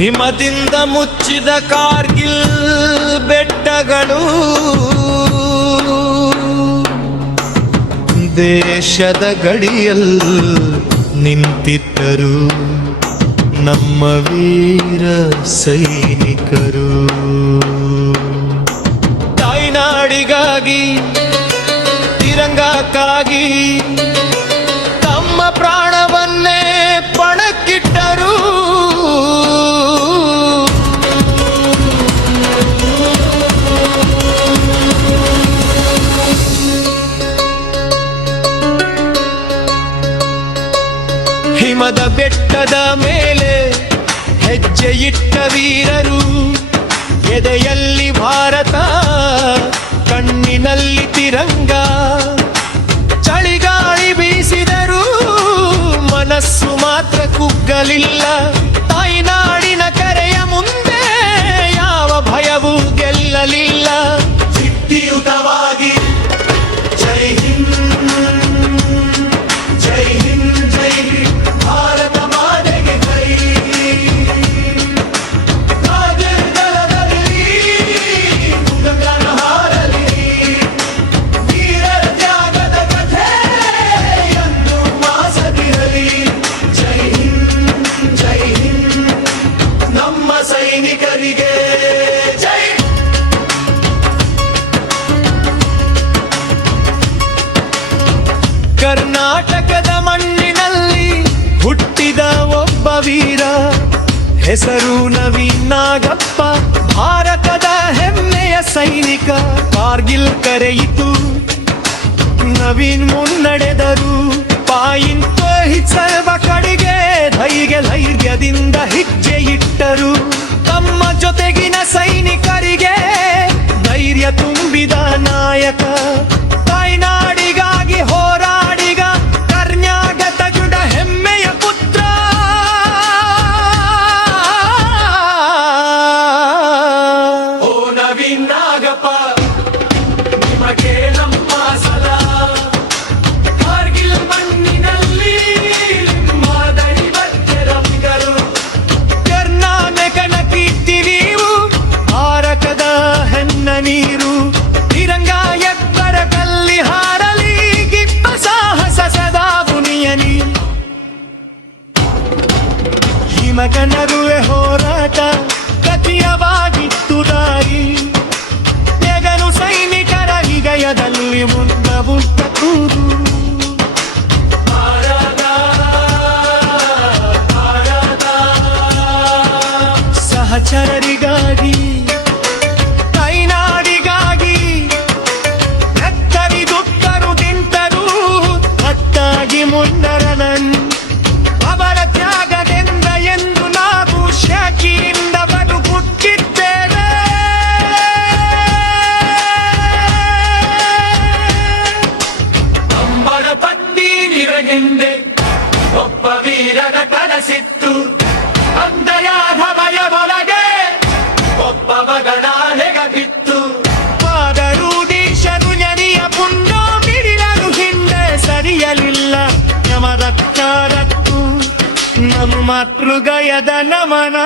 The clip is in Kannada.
ಹಿಮದಿಂದ ಮುಚ್ಚಿದ ಕಾರ್ಗಿಲ್ ಬೆಟ್ಟಗಳು ದೇಶದ ಗಡಿಯಲ್ಲಿ ನಿಂತಿದ್ದರು ನಮ್ಮ ವೀರ ಸೈನಿಕರು. ತಾಯ್ನಾಡಿಗಾಗಿ ತಿರಂಗಕ್ಕಾಗಿ ತಮ್ಮ ಪ್ರಾಣವನ್ನೇ ಪಣಕ್ಕಿಟ್ಟರು. ಹಿಮದ ಬೆಟ್ಟದ ಮೇಲೆ ಹೆಜ್ಜೆ ಇಟ್ಟ ವೀರರು, ಎದೆಯಲ್ಲಿ ಭಾರತ ಕಣ್ಣಿನಲ್ಲಿ ತಿರಂಗ. ಚಳಿಗಾಳಿ ಬೀಸಿದರೂ ಮನಸ್ಸು ಮಾತ್ರ ಕುಗ್ಗಲಿಲ್ಲ. ತಾಯ್ನಾಡಿನ ಕರೆಯ ಮುಂದೆ ಯಾವ ಭಯವೂ ಗೆಲ್ಲಲಿಲ್ಲ. ಚಿಟ್ಟಿಯುತವಾಗಿ ಜೈ ಹಿಂದ್ ಜೈ ಹಿಂದ್ ಜೈ ಹಿಂದ್ ಭಾರತ ಮಾತೆಗೆ ಜೈ. ರಾಜದಳದಲ್ಲಿ ಗಗನ ಹಾರಲಿ ವೀರರ ತ್ಯಾಗದ ಕಥೆ ಎಂದು ಮಾಸದಿರಲಿ. ಜೈ ಹಿಂದ್ ನಮ್ಮ ಸೈನಿಕರಿಗೆ ಜೈ. ಕರ್ನಾಟಕದ ಮಣ್ಣಿನಲ್ಲಿ ಹುಟ್ಟಿದ ಒಬ್ಬ ವೀರ, ಹೆಸರು ನವೀನ್ ನಾಗಪ್ಪ, ಭಾರತದ ಹೆಮ್ಮೆಯ ಸೈನಿಕ. ಕಾರ್ಗಿಲ್ ಕರೆಯಿತು, ನವೀನ್ ಮುನ್ನಡೆದರು. ಪಾಯಿಂಟ್ ಹಿಚ್ಚವ ಕಡೆಗೆ ಧೈರ್ಯದಿಂದ ಹೆಜ್ಜೆ ಇಟ್ಟರು. ತಮ್ಮ ಜೊತೆಗಿನ ಸೈನಿಕರಿಗೆ ಧೈರ್ಯ ತುಂಬಿದ ನಾಯಕ. ತಾಯ್ನಾಡಿಗಾಗಿ ಹೋರಾಡಿಗ ಕರ್ನಾಟಕದ ಹೆಮ್ಮೆಯ ಪುತ್ರ. ಓ ನವೀನ್ ನಾಗಪ್ಪ, ನಿಮಗೆ ನಮ್ಮ ಸದಾ. ಕಾರ್ಗಿಲ್ ಮಣ್ಣಿನಲ್ಲಿ ನಿಮ್ಮ ದೈವಜ್ಞರು. ಕರ್ನಾಟಕನ ಕೀರ್ತಿ ನೀವು, ಭಾರತದ ಹೆನ್ನ ನೀರು. ತಿರಂಗ ಎತ್ತರ ಕಲ್ಲಿ ಹಾರಲಿ, ಗಿಪ್ಪ ಸಾಹಸ ಸದಾ ಬುನಿಯಲಿ. ಹಿಮಕ ನಡುವೆ ಹೋರಾಟ ಕಥಿಯವಾಗಿತ್ತು ದಾರಿ. ಎಗನು ಸೈನಿಕರ ಹೃದಯದಲ್ಲಿ ಮುಂದಬುಟ್ಟ ಕೂರು. ಸಹಚರರಿಗಾಗಿ ತಾಯ್ನಾಡಿಗಾಗಿ ರಕ್ತವಿದುತ್ತರು ನಿಂತರು. ಹತ್ತಾಗಿ ಮುನ್ನರನನ್ ಅವರ ತ್ಯಾಗದಿಂದ ಎಂದು ನಾವು ಶಾಖಿಯಿಂದ ಬದುಕುತ್ತಿದ್ದೇವೆ. ಅಂಬರ ಬಂದಿ ನಿರಗೆಂದೆ ಒಬ್ಬ ವೀರನ ಕನಸಿತ್ತು. ಅಂದಯಾದ ಭಯವೊಳಗೆ ಒಬ್ಬ ಮಗನ ನೆಗದಿತ್ತು. ಆದರೂ ದೇಶರು ನೆನೆಯ ಪುಣ್ಯ ಮಿಡಿಯಲು ಹಿಂದೆ ಸರಿಯಲಿಲ್ಲ. ಯಮರಕ್ತಾರತ್ತು ನಮ್ಮ ಮಾತೃಗಯದ ನಮನ.